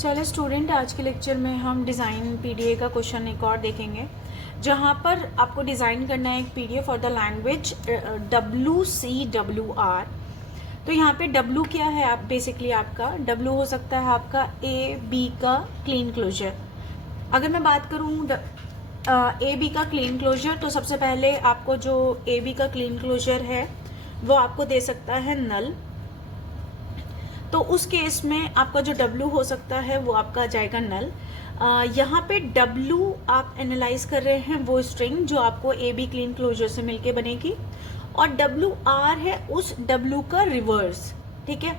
चलो स्टूडेंट, आज के लेक्चर में हम डिज़ाइन पीडीए का क्वेश्चन एक और देखेंगे, जहाँ पर आपको डिज़ाइन करना है एक PDA for the language WCWR। तो यहाँ पे W क्या है? आप बेसिकली आपका W हो सकता है आपका AB का क्लीन क्लोजर। अगर मैं बात करूँ AB का क्लीन क्लोजर, तो सबसे पहले आपको जो AB का क्लीन क्लोजर है वो आपको दे सकता है नल। तो उस केस में आपका जो W हो सकता है वो आपका आ जाएगा नल। यहाँ पे W आप एनालाइज कर रहे हैं वो स्ट्रिंग जो आपको AB क्लीन क्लोजर से मिलके बनेगी, और WR है उस W का रिवर्स, ठीक है।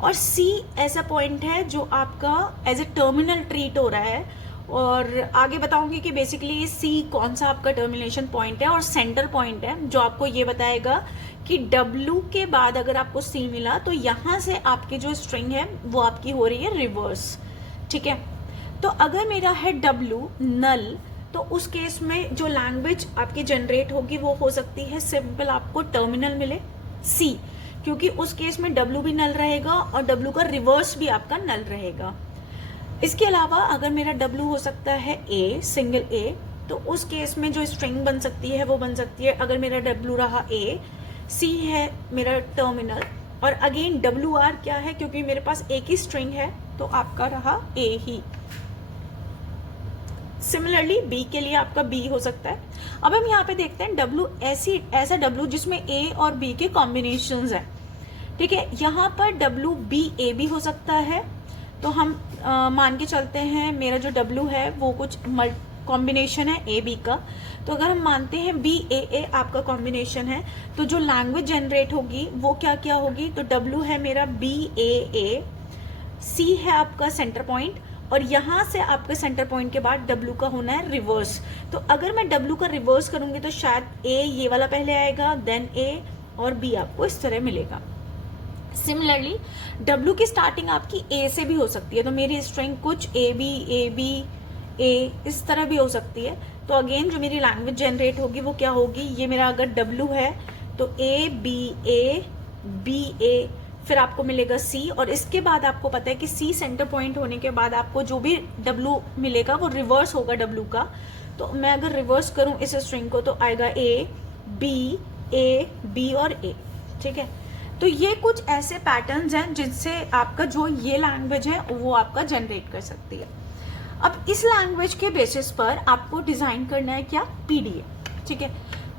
और C ऐसा पॉइंट है जो आपका एज ए टर्मिनल ट्रीट हो रहा है, और आगे बताऊंगी कि बेसिकली C कौन सा आपका टर्मिनेशन पॉइंट है और सेंटर पॉइंट है, जो आपको ये बताएगा कि W के बाद अगर आपको C मिला तो यहाँ से आपकी जो स्ट्रिंग है वो आपकी हो रही है रिवर्स, ठीक है। तो अगर मेरा है W नल, तो उस केस में जो लैंग्वेज आपकी जनरेट होगी वो हो सकती है सिंपल आपको टर्मिनल मिले C, क्योंकि उस केस में W भी नल रहेगा और W का रिवर्स भी आपका नल रहेगा। इसके अलावा अगर मेरा W हो सकता है A, सिंगल A, तो उस केस में जो स्ट्रिंग बन सकती है वो बन सकती है, अगर मेरा W रहा A, C है मेरा टर्मिनल, और अगेन WR क्या है, क्योंकि मेरे पास एक ही स्ट्रिंग है तो आपका रहा A ही। सिमिलरली B के लिए आपका B हो सकता है। अब हम यहाँ पे देखते हैं W ऐसा W जिसमें A और B के कॉम्बिनेशंस हैं, ठीक है। यहाँ पर WBA हो सकता है, तो हम मान के चलते हैं मेरा जो W है वो कुछ कॉम्बिनेशन है AB का। तो अगर हम मानते हैं BAA आपका कॉम्बिनेशन है, तो जो लैंग्वेज जनरेट होगी वो क्या क्या होगी, तो W है मेरा BAA, C है आपका सेंटर पॉइंट, और यहाँ से आपके सेंटर पॉइंट के बाद W का होना है रिवर्स। तो अगर मैं W का रिवर्स करूंगी तो शायद A ये वाला पहले आएगा, देन A, और B आपको इस तरह मिलेगा। सिमिलरली W की स्टार्टिंग आपकी A से भी हो सकती है, तो मेरी स्ट्रिंग कुछ AB A इस तरह भी हो सकती है। तो अगेन जो मेरी लैंग्वेज जनरेट होगी वो क्या होगी, ये मेरा अगर W है तो ABA, फिर आपको मिलेगा C, और इसके बाद आपको पता है कि C सेंटर पॉइंट होने के बाद आपको जो भी W मिलेगा वो रिवर्स होगा W का। तो मैं अगर रिवर्स करूं इस स्ट्रिंग को तो आएगा A और A, ठीक है। तो ये कुछ ऐसे पैटर्न्स हैं जिनसे आपका जो ये लैंग्वेज है वो आपका जनरेट कर सकती है। अब इस लैंग्वेज के बेसिस पर आपको डिज़ाइन करना है क्या, पीडीए, ठीक है।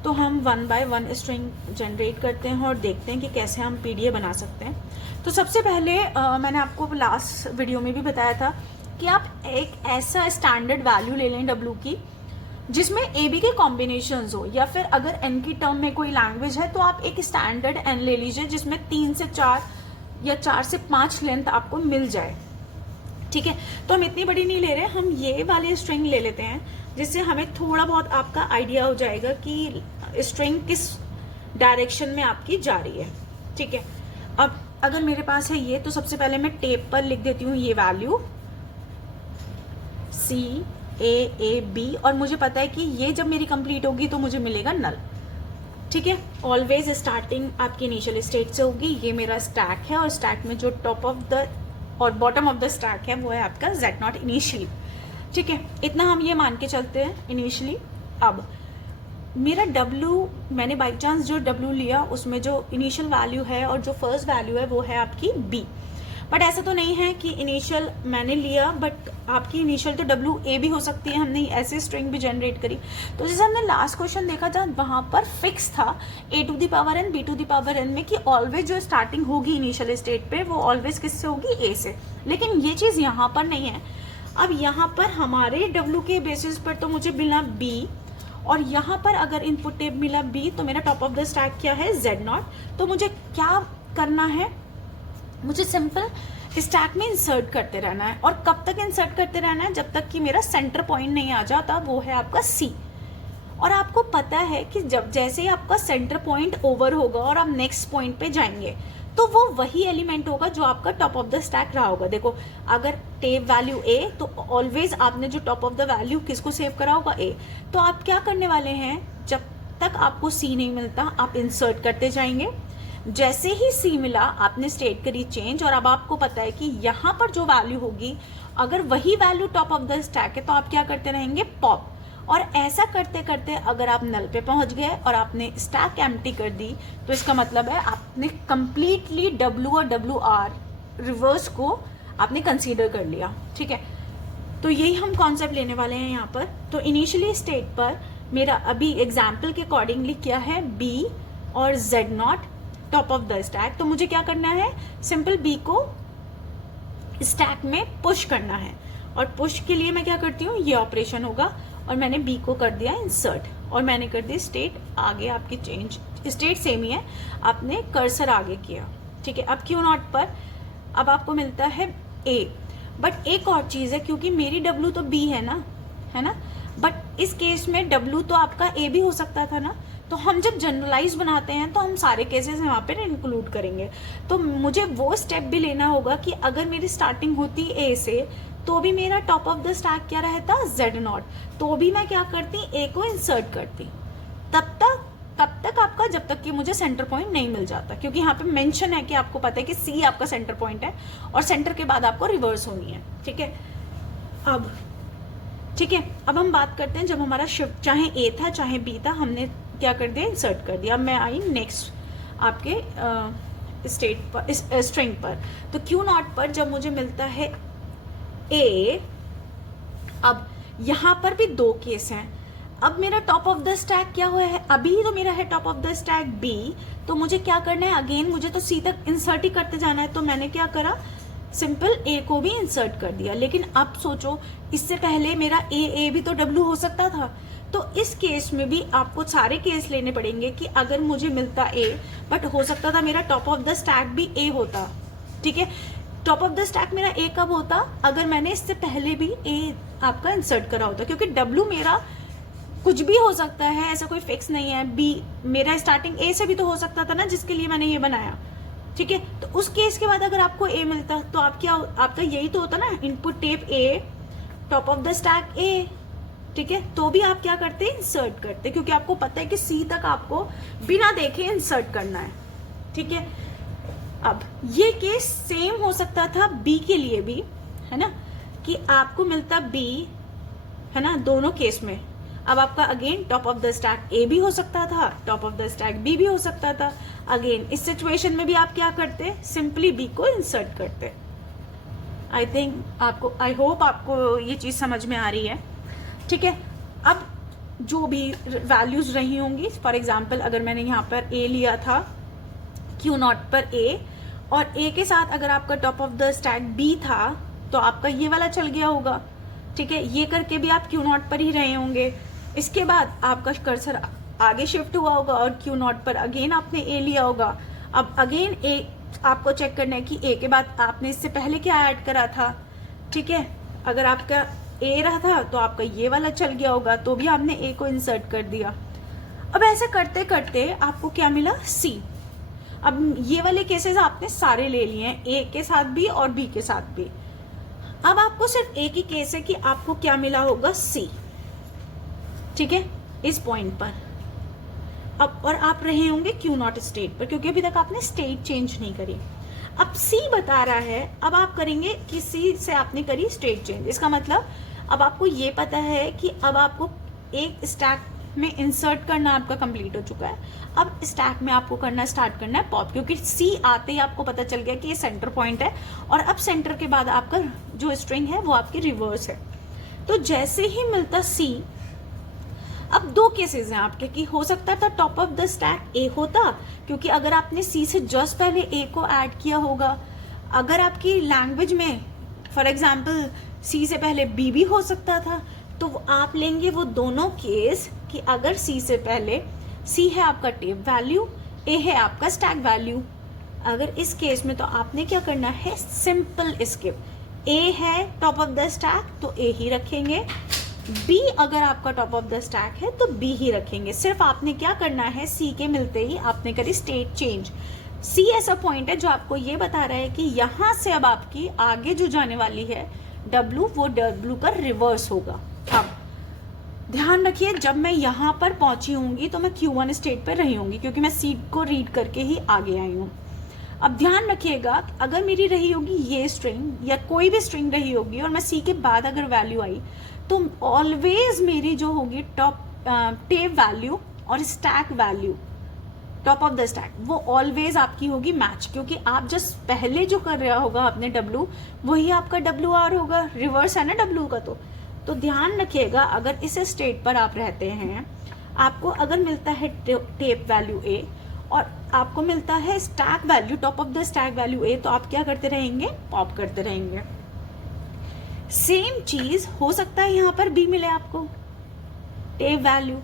तो हम 1 बाय 1 स्ट्रिंग जनरेट करते हैं और देखते हैं कि कैसे हम पीडीए बना सकते हैं। तो सबसे पहले मैंने आपको लास्ट वीडियो में भी बताया था कि आप एक ऐसा स्टैंडर्ड वैल्यू ले लें W की जिसमें AB के कॉम्बिनेशंस हो, या फिर अगर N की टर्म में कोई लैंग्वेज है तो आप एक स्टैंडर्ड N ले लीजिए जिसमें 3 से 4 या 4 से 5 लेंथ आपको मिल जाए, ठीक है। तो हम इतनी बड़ी नहीं ले रहे, हम ये वाले स्ट्रिंग ले लेते हैं जिससे हमें थोड़ा बहुत आपका आइडिया हो जाएगा कि स्ट्रिंग किस डायरेक्शन में आपकी जा रही है, ठीक है। अब अगर मेरे पास है ये, तो सबसे पहले मैं टेप पर लिख देती हूँ ये वैल्यू CAAB, और मुझे पता है कि ये जब मेरी कंप्लीट होगी तो मुझे मिलेगा नल, ठीक है। ऑलवेज स्टार्टिंग आपकी इनिशियल स्टेट से होगी। ये मेरा स्टैक है, और स्टैक में जो टॉप ऑफ द और बॉटम ऑफ द स्टैक है वो है आपका Z0 इनिशियली, ठीक है। इतना हम ये मान के चलते हैं इनिशियली। अब मेरा W, मैंने बाई चांस जो W लिया उसमें जो इनिशियल वैल्यू है और जो फर्स्ट वैल्यू है वो है आपकी B, बट ऐसा तो नहीं है कि इनिशियल मैंने लिया बट आपकी इनिशियल तो WA भी हो सकती है, हमने ऐसे स्ट्रिंग भी जनरेट करी। तो जैसे हमने लास्ट क्वेश्चन देखा था वहां पर फिक्स था A to the power N B to the power N में कि ऑलवेज जो स्टार्टिंग होगी इनिशियल स्टेट पे वो ऑलवेज किससे होगी, A से, लेकिन ये चीज यहाँ पर नहीं है। अब यहाँ पर हमारे W के बेसिस पर तो मुझे मिला B, और यहाँ पर अगर इनपुट टेप मिला B, तो मेरा टॉप ऑफ द स्टैक क्या है, Z0। तो मुझे क्या करना है, मुझे सिंपल स्टैक में इंसर्ट करते रहना है, और कब तक इंसर्ट करते रहना है, जब तक कि मेरा सेंटर पॉइंट नहीं आ जाता, वो है आपका C। और आपको पता है कि जब जैसे ही आपका सेंटर पॉइंट ओवर होगा और आप नेक्स्ट पॉइंट पे जाएंगे तो वो वही एलिमेंट होगा जो आपका टॉप ऑफ द स्टैक रहा होगा। देखो, अगर टेप वैल्यू A, तो ऑलवेज आपने जो टॉप ऑफ द वैल्यू किसको सेव करा होगा, A। तो आप क्या करने वाले हैं, जब तक आपको C नहीं मिलता आप इंसर्ट करते जाएंगे, जैसे ही सी मिला आपने स्टेट करी चेंज, और अब आपको पता है कि यहाँ पर जो वैल्यू होगी अगर वही value top of the stack है तो आप क्या करते रहेंगे, पॉप। और ऐसा करते करते अगर आप नल पे पहुंच गए और आपने स्टैक एम्प्टी कर दी तो इसका मतलब है आपने कंप्लीटली डब्ल्यू और डब्ल्यू आर रिवर्स को आपने कंसीडर कर लिया। ठीक है, तो यही हम कॉन्सेप्ट लेने वाले हैं यहाँ पर। तो इनिशियली स्टेट पर मेरा अभी एग्जाम्पल के अकॉर्डिंगली क्या है, बी और Z not top of the stack. तो मुझे क्या करना है, सिंपल बी को स्टैक में पुश करना है, और पुश के लिए मैं क्या करती हूँ, ये ऑपरेशन होगा, और मैंने बी को कर दिया इंसर्ट, और मैंने कर दी स्टेट आगे आपकी चेंज। स्टेट सेम ही है, आपने कर्सर आगे किया। ठीक है, अब क्यू नॉट पर अब आपको मिलता है ए, बट एक और चीज है, क्योंकि मेरी डब्ल्यू तो बी है ना, बट इस केस में डब्ल्यू तो आपका ए भी हो सकता था ना। तो हम जब जनरलाइज बनाते हैं तो हम सारे केसेस वहां पर इंक्लूड करेंगे। तो मुझे वो स्टेप भी लेना होगा कि अगर मेरी स्टार्टिंग होती ए से तो भी मेरा टॉप ऑफ द स्टैक क्या रहता, जेड नॉट, तो भी मैं क्या करती, ए को इंसर्ट करती। तब तक आपका, जब तक कि मुझे सेंटर पॉइंट नहीं मिल जाता, क्योंकि यहाँ पे मेंशन है कि आपको पता है कि सी आपका सेंटर पॉइंट है और सेंटर के बाद आपको रिवर्स होनी है। ठीक है, अब हम बात करते हैं जब हमारा शिफ्ट चाहे ए था चाहे बी था, हमने क्या कर दिया, इंसर्ट कर दिया। अब मैं आई नेक्स्ट आपके स्टेट पर, इस स्ट्रिंग पर। तो क्यू नॉट पर जब मुझे मिलता है ए, अब यहां पर भी दो केस हैं। अब मेरा टॉप ऑफ द स्टैक क्या हुआ है, अभी तो मेरा है top of the stack B, तो मुझे क्या करना है, अगेन मुझे तो सी तक इंसर्ट ही करते जाना है। तो मैंने क्या करा, सिंपल ए को भी इंसर्ट कर दिया। लेकिन अब सोचो, इससे पहले मेरा ए भी तो डब्ल्यू हो सकता था। तो इस केस में भी आपको सारे केस लेने पड़ेंगे कि अगर मुझे मिलता ए, बट हो सकता था मेरा टॉप ऑफ द स्टैक भी ए होता। ठीक है, टॉप ऑफ द स्टैक मेरा ए कब होता, अगर मैंने इससे पहले भी ए आपका इंसर्ट करा होता, क्योंकि डब्ल्यू मेरा कुछ भी हो सकता है, ऐसा कोई फिक्स नहीं है। बी मेरा स्टार्टिंग ए से भी तो हो सकता था ना, जिसके लिए मैंने ये बनाया। ठीक है, तो उस केस के बाद अगर आपको ए मिलता तो आप क्या, आपका यही तो होता ना, input tape A, top of the stack A. ठीक है, तो भी आप क्या करते, इंसर्ट करते, क्योंकि आपको पता है कि सी तक आपको बिना देखे इंसर्ट करना है। ठीक है, अब ये केस सेम हो सकता था बी के लिए भी, है ना, कि आपको मिलता बी, है ना, दोनों केस में। अब आपका again top of the stack A भी हो सकता था, top of the stack B भी हो सकता था। अगेन इस सिचुएशन में भी आप क्या करते, सिंपली बी को इंसर्ट करते। आई होप आपको ये चीज समझ में आ रही है। ठीक है, अब जो भी वैल्यूज रही होंगी, फॉर एग्जाम्पल अगर मैंने यहाँ पर ए लिया था, क्यू नॉट पर ए, और ए के साथ अगर आपका top of the stack B था तो आपका ये वाला चल गया होगा। ठीक है, ये करके भी आप क्यू नॉट पर ही रहे होंगे। इसके बाद आपका कर्सर आगे शिफ्ट हुआ होगा और क्यू नॉट पर अगेन आपने ए लिया होगा। अब अगेन ए आपको चेक करना है कि ए के बाद आपने इससे पहले क्या ऐड करा था। ठीक है, अगर आपका ए रहा था तो आपका ये वाला चल गया होगा, तो भी आपने ए को इंसर्ट कर दिया। अब ऐसे करते करते आपको क्या मिला, सी। अब ये वाले केसेस आपने सारे ले लिए हैं, ए के साथ भी और बी के साथ भी। अब आपको सिर्फ एक ही केस है कि आपको क्या मिला होगा, सी। ठीक है, इस पॉइंट पर अब, और आप रहे होंगे क्यू नॉट स्टेट पर, क्योंकि अभी तक आपने स्टेट चेंज नहीं करी। अब सी बता रहा है, अब आप करेंगे कि सी से आपने करी स्टेट चेंज। इसका मतलब अब आपको ये पता है कि अब आपको एक स्टैक में इंसर्ट करना आपका कंप्लीट हो चुका है। अब स्टैक में आपको स्टार्ट करना है पॉप, क्योंकि सी आते ही आपको पता चल गया कि ये सेंटर पॉइंट है, और अब सेंटर के बाद आपका जो स्ट्रिंग है वो आपकी रिवर्स है। तो जैसे ही मिलता सी, अब दो केसेस हैं आपके कि हो सकता था टॉप ऑफ द स्टैक ए होता, क्योंकि अगर आपने सी से जस्ट पहले ए को ऐड किया होगा। अगर आपकी लैंग्वेज में फॉर एग्जाम्पल सी से पहले बी भी हो सकता था, तो आप लेंगे वो दोनों केस कि अगर सी से पहले, सी है आपका टेप वैल्यू, ए है आपका स्टैक वैल्यू। अगर इस केस में तो आपने क्या करना है, सिंपल स्किप। ए है टॉप ऑफ द स्टैक तो ए ही रखेंगे, बी अगर आपका टॉप ऑफ द स्टैक है तो बी ही रखेंगे। सिर्फ आपने क्या करना है, सी के मिलते ही आपने करी स्टेट चेंज। सी ऐसा पॉइंट है जो आपको ये बता रहा है कि यहां से अब आपकी आगे जो जाने वाली है डब्ल्यू, वो डब्ल्यू का रिवर्स होगा। अब ध्यान रखिए जब मैं यहाँ पर पहुंची होंगी तो मैं Q1 स्टेट पर रही होंगी क्योंकि मैं C को रीड करके ही आगे आई हूँ। अब ध्यान रखिएगा अगर मेरी रही होगी ये स्ट्रिंग या कोई भी स्ट्रिंग रही होगी और मैं C के बाद अगर वैल्यू आई तो ऑलवेज मेरी जो होगी टेप वैल्यू और stack value top of the stack वो ऑलवेज आपकी होगी मैच, क्योंकि आप जस्ट पहले जो कर रहा होगा अपने W वही आपका WR होगा, रिवर्स है ना W का। तो ध्यान रखिएगा अगर इस स्टेट पर आप रहते हैं, आपको अगर मिलता है टेप वैल्यू A और आपको मिलता है stack value top of the stack value A, तो आप क्या करते रहेंगे, पॉप करते रहेंगे। सेम चीज हो सकता है यहाँ पर B मिले आपको टेप वैल्यू,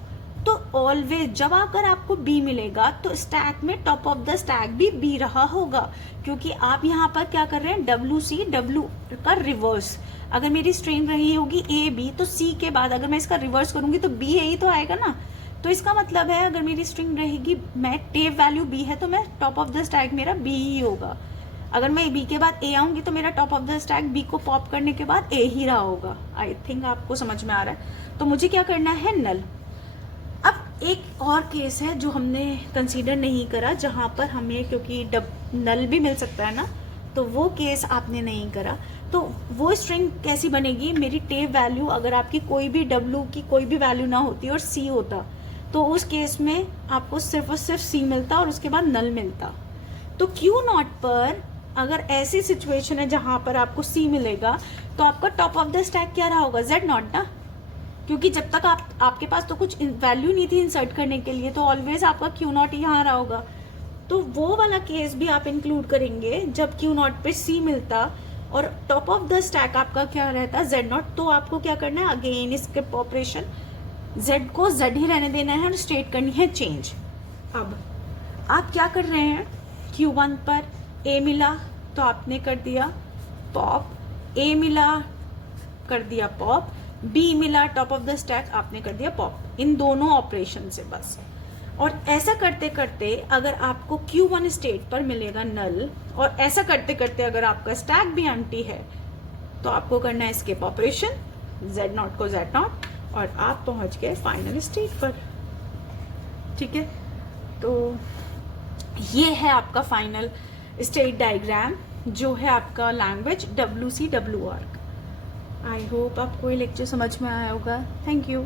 तो ऑलवेज जब अगर आपको B मिलेगा तो स्टैक में टॉप ऑफ द स्टैक भी B रहा होगा, क्योंकि आप यहाँ पर क्या कर रहे हैं WC W का रिवर्स। अगर मेरी स्ट्रिंग रही होगी A B तो C के बाद अगर मैं इसका रिवर्स करूंगी तो B A ही तो आएगा ना। तो इसका मतलब है अगर मेरी स्ट्रिंग रहेगी मैं टेप वैल्यू B है तो मैं टॉप ऑफ द स्टैक मेरा B ही होगा। अगर मैं B के बाद A आऊंगी तो मेरा top of the stack B को पॉप करने के बाद A ही रहा होगा। आई थिंक आपको समझ में आ रहा है। तो मुझे क्या करना है, नल। अब एक और केस है जो हमने कंसीडर नहीं करा जहां पर हमें क्योंकि नल भी मिल सकता है ना, तो वो केस आपने नहीं करा। तो वो स्ट्रिंग कैसी बनेगी, मेरी टेप वैल्यू अगर आपकी कोई भी W की कोई भी वैल्यू ना होती और C होता तो उस केस में आपको सिर्फ और सिर्फ C मिलता और उसके बाद नल मिलता। तो Q0 पर अगर ऐसी सिचुएशन है जहां पर आपको C मिलेगा तो आपका टॉप ऑफ द स्टैक क्या रहा होगा, Z0 ना, क्योंकि जब तक आपके पास तो कुछ वैल्यू नहीं थी इंसर्ट करने के लिए, तो ऑलवेज आपका Q0 यहाँ रहा होगा। तो वो वाला केस भी आप इंक्लूड करेंगे जब Q0 पे C मिलता और टॉप ऑफ द स्टैक आपका क्या रहता है, Z0। तो आपको क्या करना है, अगेन स्किप ऑपरेशन, Z को Z ही रहने देना है और स्टेट करनी है चेंज। अब आप क्या कर रहे हैं, Q1 पर A मिला तो आपने कर दिया पॉप, A मिला कर दिया पॉप, B मिला टॉप ऑफ द स्टैक आपने कर दिया पॉप, इन दोनों ऑपरेशन से बस। और ऐसा करते करते अगर आपको Q1 स्टेट पर मिलेगा नल और ऐसा करते करते अगर आपका स्टैक भी एम्प्टी है तो आपको करना है स्किप ऑपरेशन, Z0 को Z0 और आप पहुंच गए फाइनल स्टेट पर। ठीक है, तो ये है आपका फाइनल स्टेट डायग्राम जो है आपका लैंग्वेज WCWR। आई होप आपको ये लेक्चर समझ में आया होगा। Thank you.